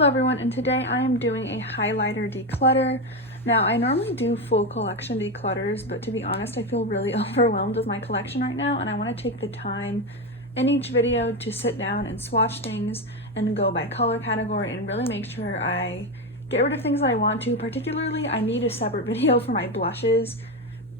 Hello everyone, and today I am doing a highlighter declutter. Now I normally do full collection declutters, but to be honest I feel really overwhelmed with my collection right now, and I want to take the time in each video to sit down and swatch things and go by color category and really make sure I get rid of things that I want to. Particularly I need a separate video for my blushes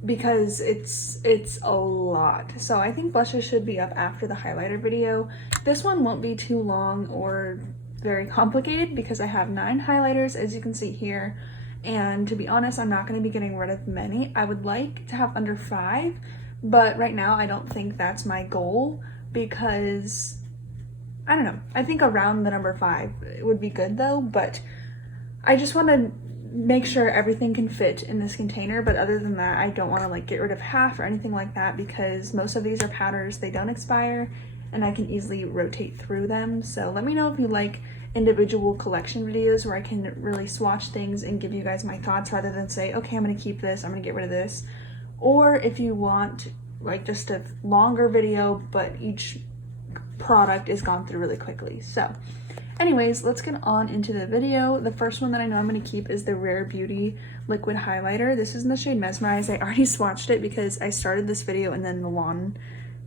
because it's a lot. So I think blushes should be up after the highlighter video. This one won't be too long or very complicated because I have 9 highlighters, as you can see here, and to be honest I'm not going to be getting rid of many. I would like to have under 5, but right now I don't think that's my goal because I don't know, I think around the number 5 it would be good though, but I just want to make sure everything can fit in this container. But other than that, I don't want to like get rid of half or anything like that because most of these are powders, they don't expire, and I can easily rotate through them. So let me know if you like individual collection videos where I can really swatch things and give you guys my thoughts rather than say, okay, I'm gonna keep this, I'm gonna get rid of this. Or if you want like just a longer video, but each product is gone through really quickly. So anyways, let's get on into the video. The first one that I know I'm gonna keep is the Rare Beauty liquid highlighter. This is in the shade Mesmerize. I already swatched it because I started this video and then the lawn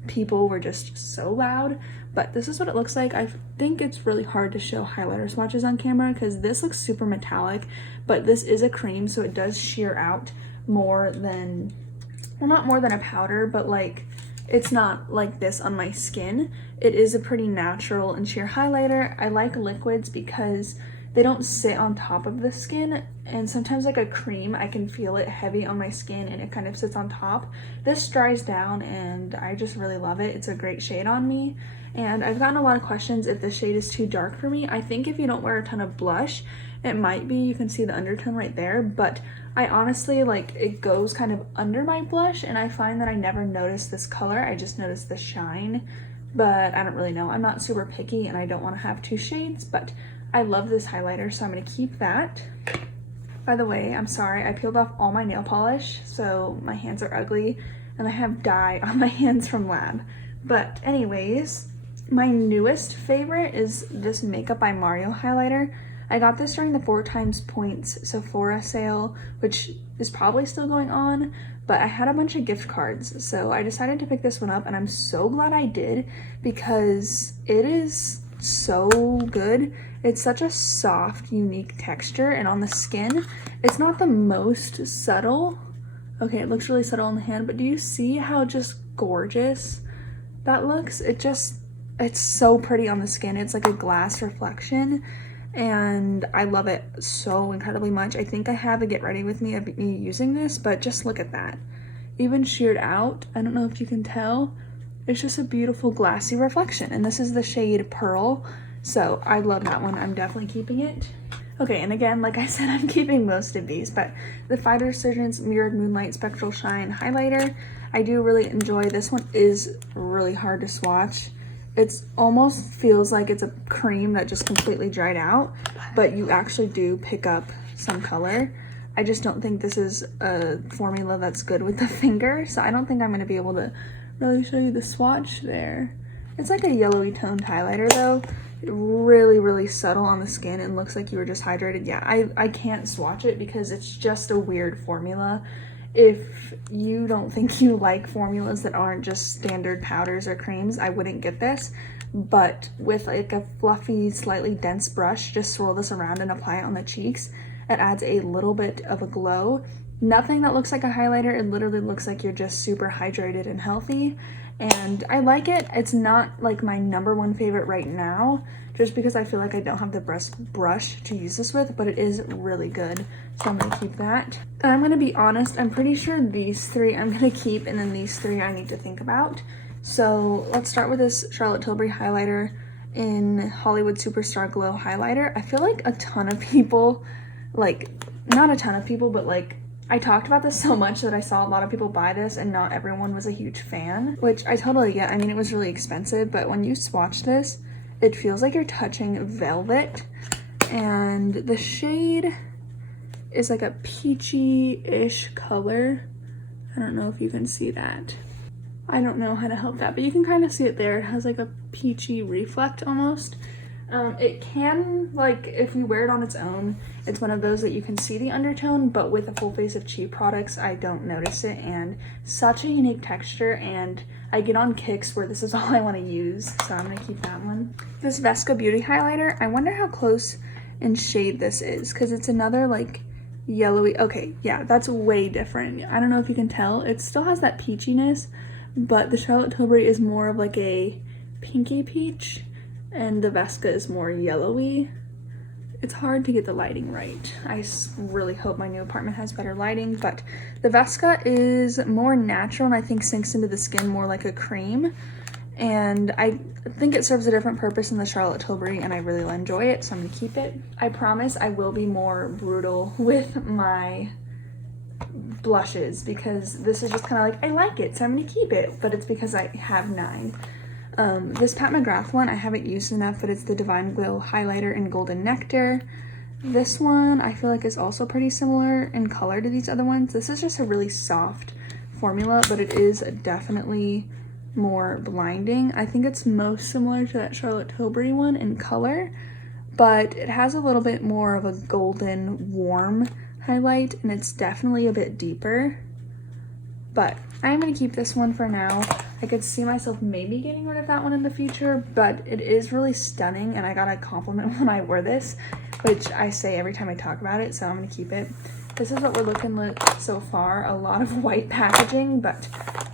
people were just so loud, but this is what it looks like. I think it's really hard to show highlighter swatches on camera because this looks super metallic, but this is a cream, so it does sheer out more than, well, not more than a powder, but like it's not like this on my skin. It is a pretty natural and sheer highlighter. I like liquids because they don't sit on top of the skin, and sometimes like a cream I can feel it heavy on my skin and it kind of sits on top. This dries down and I just really love it. It's a great shade on me, and I've gotten a lot of questions if the shade is too dark for me. I think if you don't wear a ton of blush it might be. You can see the undertone right there, but I honestly like it goes kind of under my blush, and I find that I never notice this color, I just notice the shine. But I don't really know, I'm not super picky and I don't want to have 2 shades, but I love this highlighter, so I'm going to keep that. By the way, I'm sorry, I peeled off all my nail polish, so my hands are ugly, and I have dye on my hands from lab. But anyways, my newest favorite is this Makeup by Mario highlighter. I got this during the 4 times points Sephora sale, which is probably still going on, but I had a bunch of gift cards, so I decided to pick this one up, and I'm so glad I did because it is so good. It's such a soft, unique texture, and on the skin it's not the most subtle. Okay, it looks really subtle on the hand, but do you see how just gorgeous that looks? It's so pretty on the skin. It's like a glass reflection, and I love it so incredibly much. I think I have a get ready with me of me using this, but just look at that. Even sheared out, I don't know if you can tell, it's just a beautiful glassy reflection, and this is the shade Pearl, so I love that one. I'm definitely keeping it. Okay, and again, like I said, I'm keeping most of these, but the Phytosurgeons Mirrored Moonlight Spectral Shine Highlighter, I do really enjoy. This one is really hard to swatch. It's almost feels like it's a cream that just completely dried out, but you actually do pick up some color. I just don't think this is a formula that's good with the finger, so I don't think I'm going to be able to really show you the swatch there. It's like a yellowy toned highlighter though. Really subtle on the skin and looks like you were just hydrated. Yeah, I can't swatch it because it's just a weird formula. If you don't think you like formulas that aren't just standard powders or creams, I wouldn't get this. But with like a fluffy, slightly dense brush, just swirl this around and apply it on the cheeks. It adds a little bit of a glow. Nothing that looks like a highlighter. It literally looks like you're just super hydrated and healthy, and I like it. It's not like my #1 favorite right now just because I feel like I don't have the best brush to use this with, but it is really good, so I'm gonna keep that. And I'm gonna be honest, I'm pretty sure these 3 I'm gonna keep, and then these 3 I need to think about. So let's start with this Charlotte Tilbury highlighter in Hollywood Superstar Glow highlighter. I feel like a ton of people, like not a ton of people, but like I talked about this so much that I saw a lot of people buy this and not everyone was a huge fan, which I totally get. I mean, it was really expensive, but when you swatch this, it feels like you're touching velvet, and the shade is like a peachy-ish color. I don't know if you can see that. I don't know how to help that, but you can kind of see it there. It has like a peachy reflect almost. It can, like, if you wear it on its own, it's one of those that you can see the undertone, but with a full face of cheap products, I don't notice it, and such a unique texture, and I get on kicks where this is all I want to use, so I'm gonna keep that one. This Vesca Beauty Highlighter, I wonder how close in shade this is, because it's another, like, yellowy, okay, yeah, that's way different. I don't know if you can tell, it still has that peachiness, but the Charlotte Tilbury is more of like a pinky peach, and the Vesca is more yellowy. It's hard to get the lighting right. I really hope my new apartment has better lighting, but the Vesca is more natural and I think sinks into the skin more like a cream. And I think it serves a different purpose in the Charlotte Tilbury and I really enjoy it, so I'm gonna keep it. I promise I will be more brutal with my blushes because this is just kind of like, I like it, so I'm gonna keep it, but it's because I have 9. This Pat McGrath one I haven't used enough, but it's the Divine Glow highlighter in Golden Nectar. This one I feel like is also pretty similar in color to these other ones. This is just a really soft formula, but it is definitely more blinding. I think it's most similar to that Charlotte Tilbury one in color, but it has a little bit more of a golden warm highlight and it's definitely a bit deeper. But I'm gonna keep this one for now. I could see myself maybe getting rid of that one in the future, but it is really stunning and I got a compliment when I wore this, which I say every time I talk about it, so I'm gonna keep it. This is what we're looking like so far. A lot of white packaging, but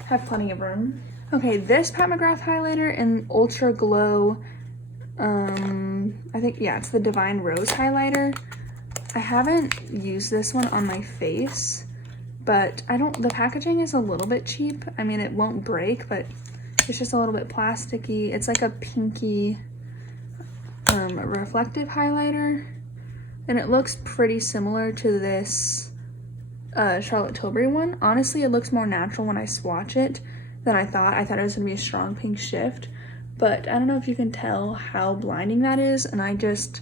have plenty of room. Okay, this Pat McGrath highlighter in Ultra Glow, I think, yeah, it's the Divine Rose highlighter. I haven't used this one on my face, but the packaging is a little bit cheap. I mean, it won't break, but it's just a little bit plasticky. It's like a pinky reflective highlighter, and it looks pretty similar to this Charlotte Tilbury one. Honestly, it looks more natural when I swatch it than I thought. I thought it was gonna be a strong pink shift, but I don't know if you can tell how blinding that is, and I just,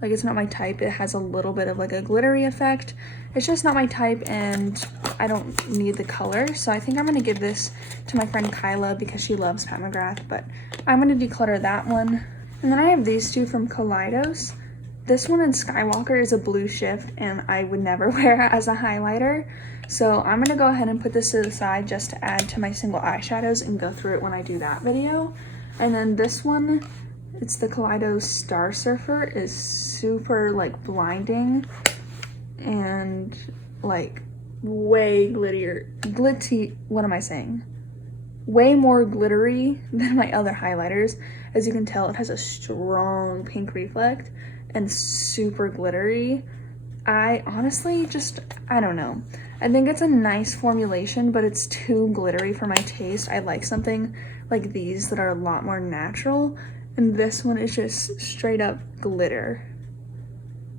like, it's not my type. It has a little bit of like a glittery effect. It's just not my type and I don't need the color. So I think I'm gonna give this to my friend Kyla because she loves Pat McGrath, but I'm gonna declutter that one. And then I have these two from Kaleidos. This one in Skywalker is a blue shift and I would never wear it as a highlighter. So I'm gonna go ahead and put this to the side just to add to my single eyeshadows and go through it when I do that video. And then this one, it's the Kaleidos Star Surfer, is super like blinding and like way what am I saying? Way more glittery than my other highlighters. As you can tell, it has a strong pink reflect and super glittery. I honestly just, I don't know. I think it's a nice formulation, but it's too glittery for my taste. I like something like these that are a lot more natural. And this one is just straight up glitter.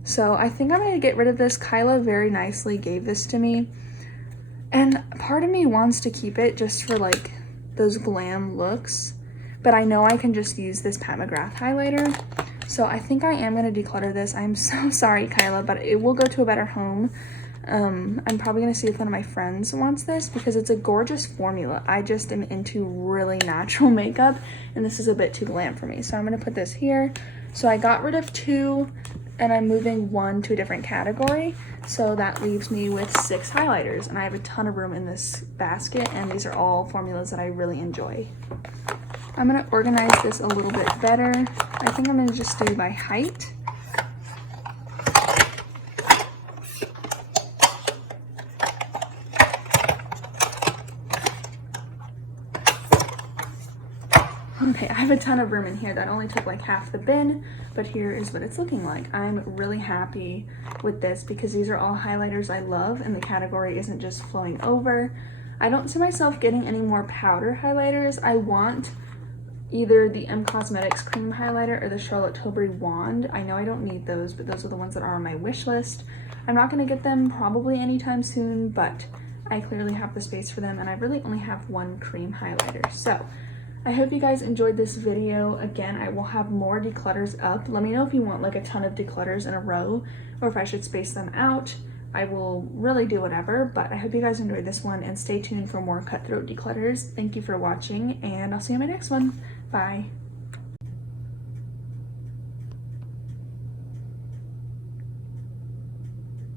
So I think I'm gonna get rid of this. Kyla very nicely gave this to me. And part of me wants to keep it just for like those glam looks. But I know I can just use this Pat McGrath highlighter. So I think I am gonna declutter this. I'm so sorry, Kyla, but it will go to a better home. I'm probably gonna see if one of my friends wants this because it's a gorgeous formula. I just am into really natural makeup and this is a bit too glam for me. So I'm gonna put this here. So I got rid of 2 and I'm moving 1 to a different category. So that leaves me with 6 highlighters and I have a ton of room in this basket and these are all formulas that I really enjoy. I'm gonna organize this a little bit better. I think I'm gonna just do by height. Okay, I have a ton of room in here. That only took like half the bin, but here is what it's looking like. I'm really happy with this because these are all highlighters I love and the category isn't just flowing over. I don't see myself getting any more powder highlighters. I want either the M Cosmetics cream highlighter or the Charlotte Tilbury wand. I know I don't need those, but those are the ones that are on my wish list. I'm not gonna get them probably anytime soon, but I clearly have the space for them and I really only have 1 cream highlighter. So I hope you guys enjoyed this video. Again, I will have more declutters up. Let me know if you want like a ton of declutters in a row or if I should space them out. I will really do whatever, but I hope you guys enjoyed this one and stay tuned for more cutthroat declutters. Thank you for watching and I'll see you in my next one. Bye.